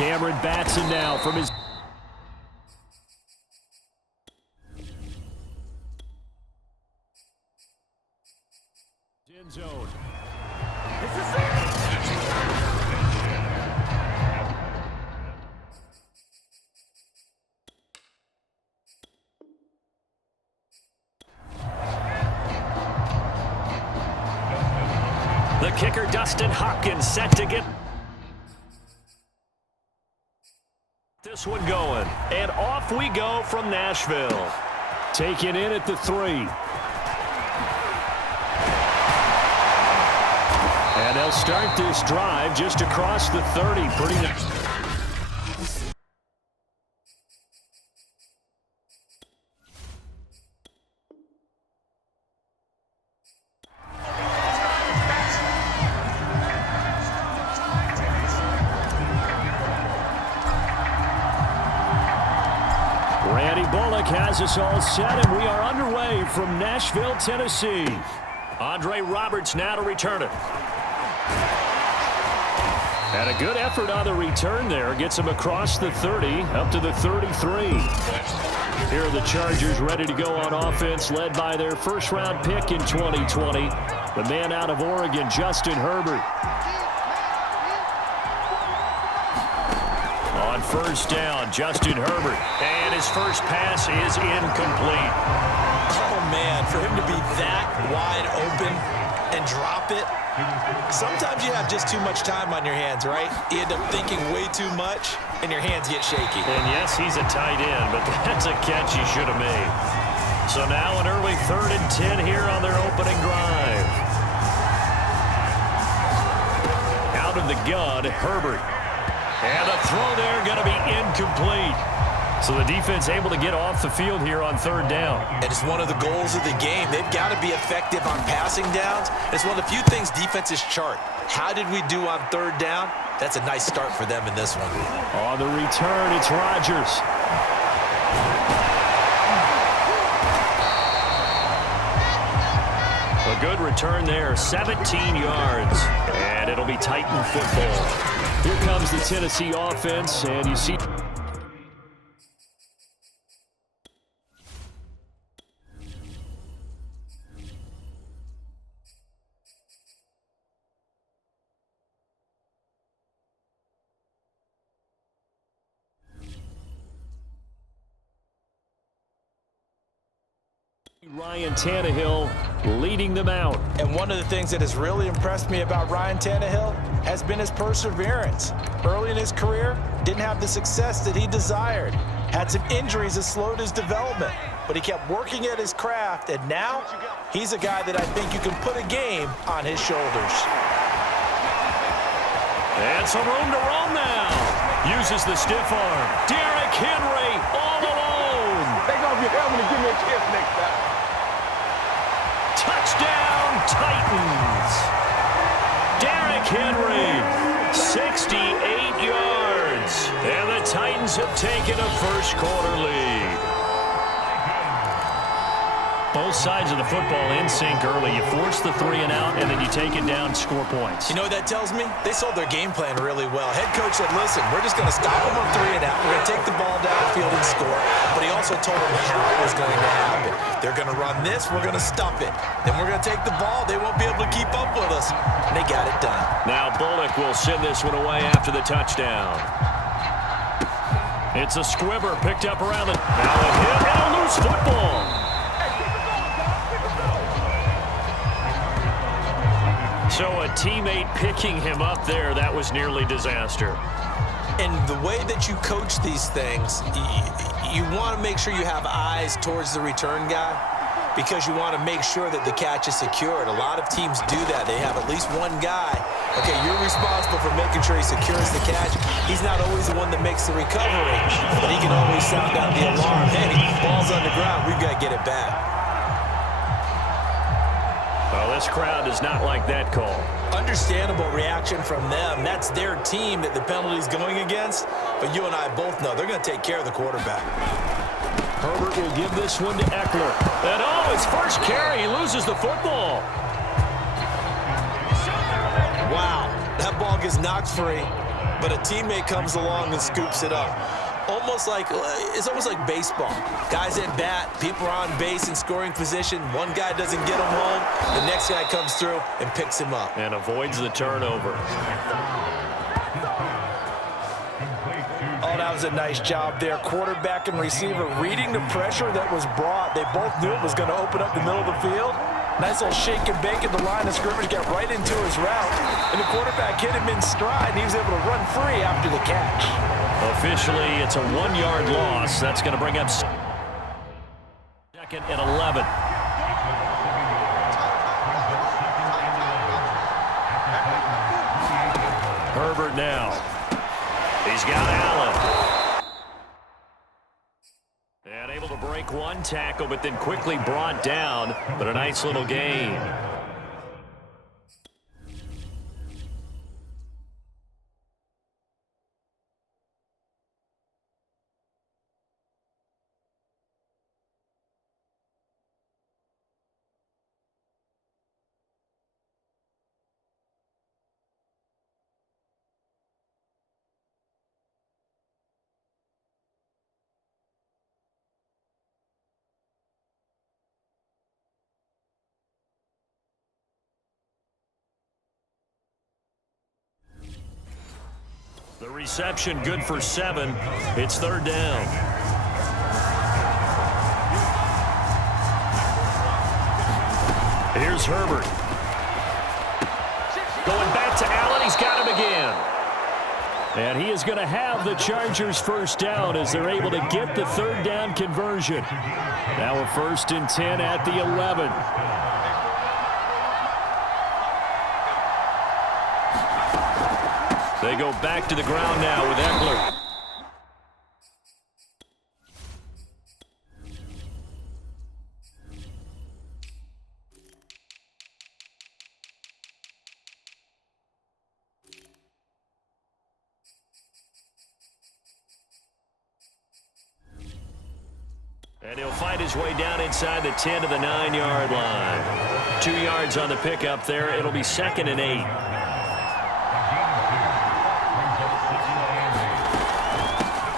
Cameron Batson now from his end zone. The kicker, Dustin Hopkins, set to get this one going. And off we go from Nashville. Taken in at the 3. And they'll start this drive just across the 30. Pretty nice. Randy Bullock has us all set, and we are underway from Nashville, Tennessee. Andre Roberts now to return it. And a good effort on the return there. Gets him across the 30, up to the 33. Here are the Chargers ready to go on offense, led by their first-round pick in 2020, the man out of Oregon, Justin Herbert. On first down, Justin Herbert. And his first pass is incomplete. Oh, man, for him to be that wide open and drop it. Sometimes you have just too much time on your hands, right? You end up thinking way too much, and your hands get shaky. And yes, he's a tight end, but that's a catch he should have made. So now an early 3rd and 10 here on their opening drive. Out of the gun, Herbert. And the throw there going to be incomplete. So the defense able to get off the field here on 3rd down. And it's one of the goals of the game. They've got to be effective on passing downs. It's one of the few things defenses chart. How did we do on 3rd down? That's a nice start for them in this one. On the return, it's Rodgers. A good return there, 17 yards. And it'll be Titan football. Here comes the Tennessee offense, and you see Ryan Tannehill leading them out. And one of the things that has really impressed me about Ryan Tannehill has been his perseverance. Early in his career, didn't have the success that he desired. Had some injuries that slowed his development, but he kept working at his craft, and now he's a guy that I think you can put a game on his shoulders. And some room to roam now. Uses the stiff arm. Derrick Henry all alone. Take off your helmet and give me a kiss next time. Touchdown, Titans. Derrick Henry, 68 yards. And the Titans have taken a first-quarter lead. Both sides of the football in sync early. You force the 3 and out, and then you take it down, score points. You know what that tells me? They sold their game plan really well. Head coach said, listen, we're just going to stop them on 3 and out. We're going to take the ball downfield and score. But he also told them how it was going to happen. They're going to run this. We're going to stop it. Then we're going to take the ball. They won't be able to keep up with us. And they got it done. Now Bullock will send this one away after the touchdown. It's a squibber picked up around the... Now a hit and a loose football. So a teammate picking him up there, that was nearly disaster. And the way that you coach these things, you want to make sure you have eyes towards the return guy because you want to make sure that the catch is secured. A lot of teams do that. They have at least one guy. Okay, you're responsible for making sure he secures the catch. He's not always the one that makes the recovery, but he can always sound out the alarm. Hey, ball's on the ground. We've got to get it back. Well, this crowd does not like that call. Understandable reaction from them. That's their team that the penalty's going against. But you and I both know they're going to take care of the quarterback. Herbert will give this one to Eckler. And oh, his first carry, he loses the football. Wow, that ball gets knocked free. but a teammate comes along and scoops it up. It's almost like baseball. Guys at bat, people are on base in scoring position. One guy doesn't get him home. The next guy comes through and picks him up. And avoids the turnover. Oh, that was a nice job there. Quarterback and receiver reading the pressure that was brought. They both knew it was going to open up the middle of the field. Nice little shake and bake at the line of scrimmage, got right into his route. And the quarterback hit him in stride, and he was able to run free after the catch. Officially, it's a 1-yard loss. That's going to bring up second and 11. Herbert now. He's got Allen. And able to break one tackle, but then quickly brought down. But a nice little gain. The reception good for 7. It's third down. Here's Herbert. Going back to Allen. He's got him again. And he is going to have the Chargers first down as they're able to get the third down conversion. Now a 1st and 10 at the 11. They go back to the ground now with Eckler. And he'll fight his way down inside the 10 to the 9-yard line. 2 yards on the pickup there. It'll be 2nd and 8.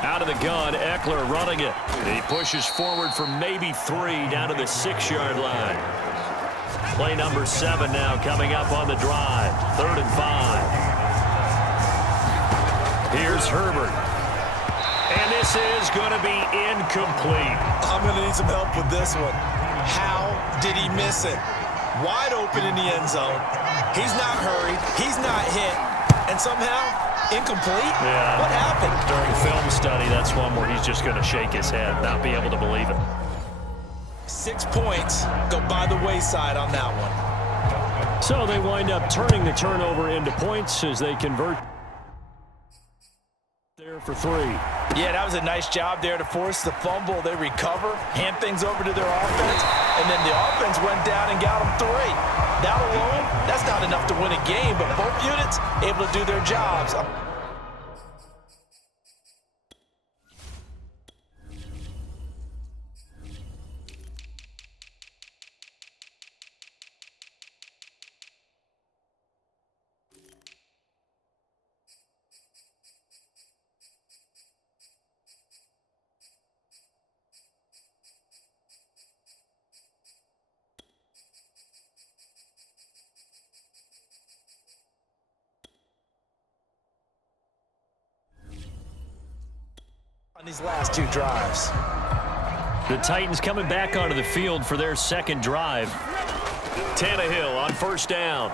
Out of the gun, Eckler running it. He pushes forward for maybe 3 down to the 6-yard line. Play number 7 now coming up on the drive. 3rd and 5. Here's Herbert. And this is going to be incomplete. I'm going to need some help with this one. How did he miss it? Wide open in the end zone. He's not hurried. He's not hit. And somehow, incomplete? Yeah. What happened? During film study, that's one where he's just going to shake his head, not be able to believe it. 6 points go by the wayside on that one. So they wind up turning the turnover into points as they convert there for 3. Yeah, that was a nice job there to force the fumble. They recover, hand things over to their offense, and then the offense went down and got them 3. That alone, that's not enough to win a game, but both units able to do their jobs. On these last 2 drives. The Titans coming back onto the field for their second drive. Tannehill on 1st down.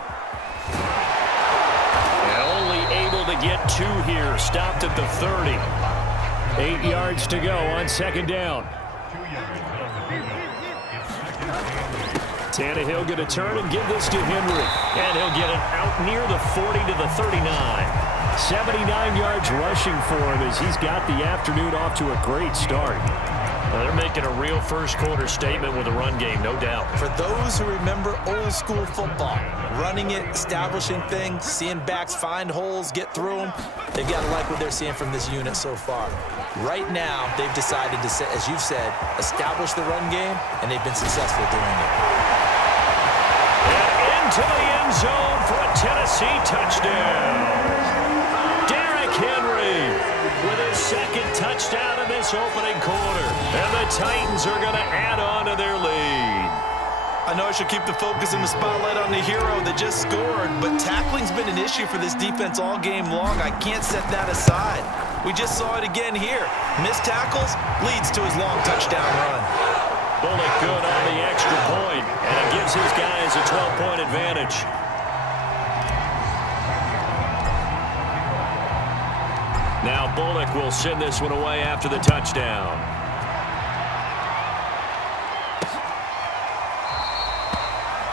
And only able to get 2 here. Stopped at the 30. 8 yards to go on 2nd down. Tannehill going to turn and give this to Henry. And he'll get it out near the 40 to the 39. 79 yards rushing for him as he's got the afternoon off to a great start. Well, they're making a real first-quarter statement with a run game, no doubt. For those who remember old-school football, running it, establishing things, seeing backs find holes, get through them, they've got to like what they're seeing from this unit so far. Right now, they've decided to, as you've said, establish the run game, and they've been successful doing it. And into the end zone for a Tennessee touchdown. with his second touchdown in this opening quarter. And the Titans are going to add on to their lead. I know I should keep the focus and the spotlight on the hero that just scored, but tackling's been an issue for this defense all game long. I can't set that aside. We just saw it again here. Missed tackles leads to his long touchdown run. Bullock good on the extra point, and it gives his guys a 12-point advantage. Now Bullock will send this one away after the touchdown.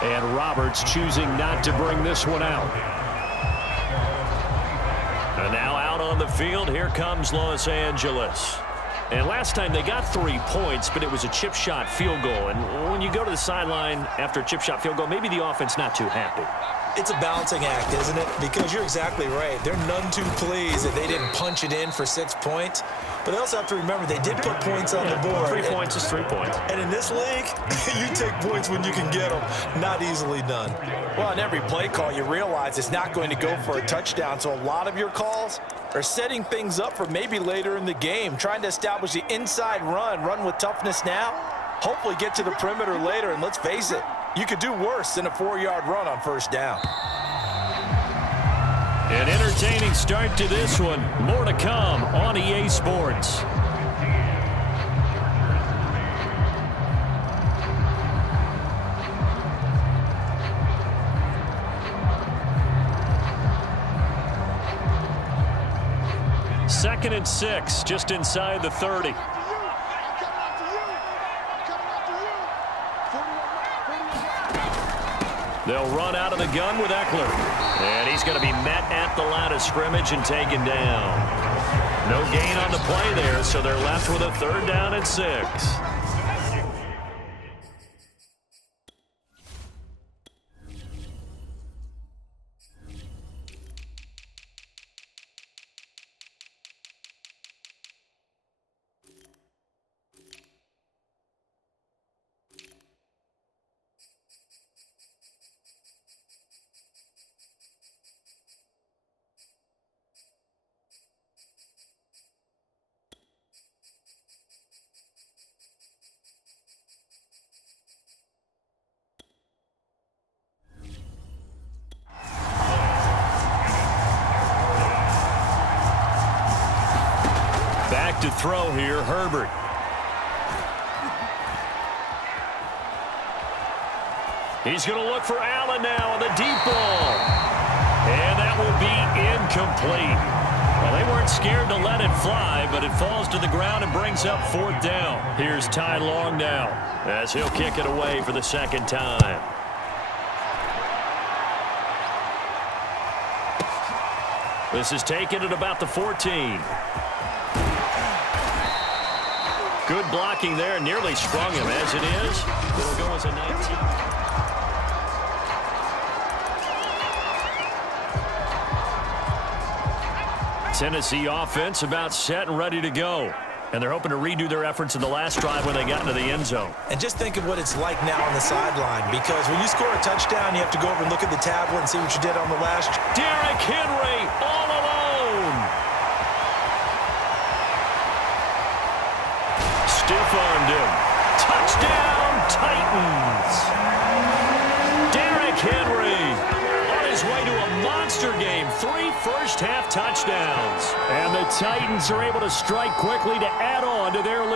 And Roberts choosing not to bring this one out. And now out on the field, here comes Los Angeles. And last time they got 3 points, but it was a chip shot field goal. And when you go to the sideline after a chip shot field goal, maybe the offense not too happy. It's a balancing act, isn't it? Because you're exactly right. They're none too pleased that they didn't punch it in for 6 points. But they also have to remember they did put points on the board. 3 points is 3 points. And in this league, you take points when you can get them. Not easily done. Well, in every play call, you realize it's not going to go for a touchdown. So a lot of your calls are setting things up for maybe later in the game, trying to establish the inside run with toughness now, hopefully get to the perimeter later. And let's face it, you could do worse than a 4-yard run on first down. An entertaining start to this one. More to come on EA Sports. Second and 6, just inside the 30. They'll run out of the gun with Eckler. And he's going to be met at the line of scrimmage and taken down. No gain on the play there, so they're left with a 3rd down and 6. Back to throw here, Herbert. He's going to look for Allen now on the deep ball. And that will be incomplete. Well, they weren't scared to let it fly, but it falls to the ground and brings up 4th down. Here's Ty Long now as he'll kick it away for the 2nd time. This is taken at about the 14. Good blocking there, nearly sprung him. As it is, it'll go as a 19. Tennessee offense about set and ready to go. And they're hoping to redo their efforts in the last drive when they got into the end zone. And just think of what it's like now on the sideline, because when you score a touchdown, you have to go over and look at the tablet and see what you did on the last. Derrick Henry all alone. Stiff-armed him. Touchdown, Titans. Derrick Henry on his way to a monster game. 3 first-half touchdowns. And the Titans are able to strike quickly to add on to their lead.